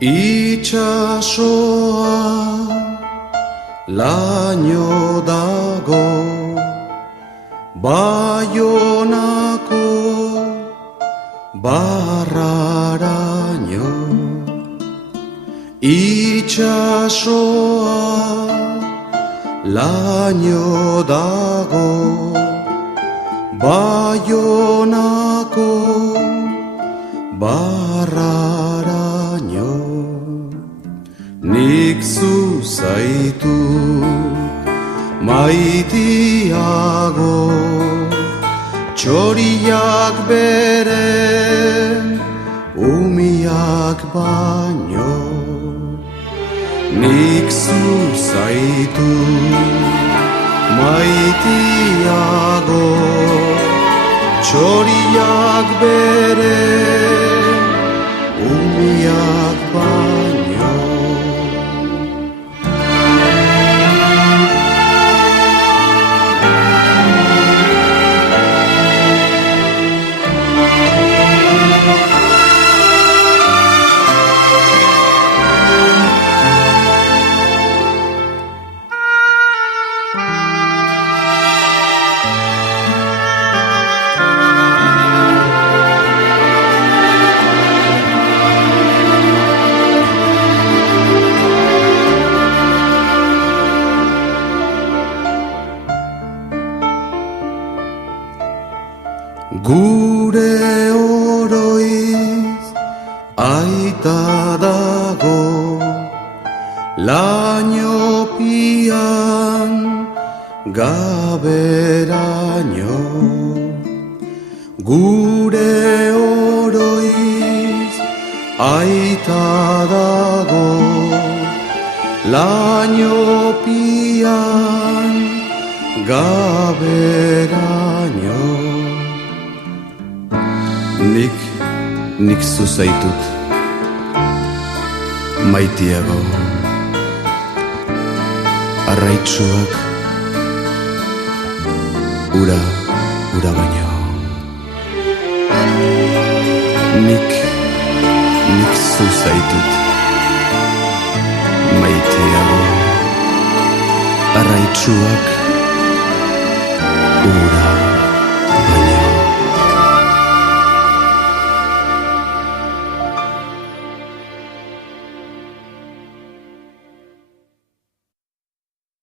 Itxasoa laino dago, Baionako barraraino. Itxasoa laino dago, Baionako barraraino. Nik zu zaitu maitiago, txoriak beren umiak baino. Nik zu zaitu maitiago, txoriak beren umiak baino. Gure oroiz aita dago, lainopian gaberaino. Gure oroiz aita dago, lainopian gaberaino. Nik zu zaitut maitiago, arraitsuak ura baino. Nik zu zaitut maitiago, arraitsuak ura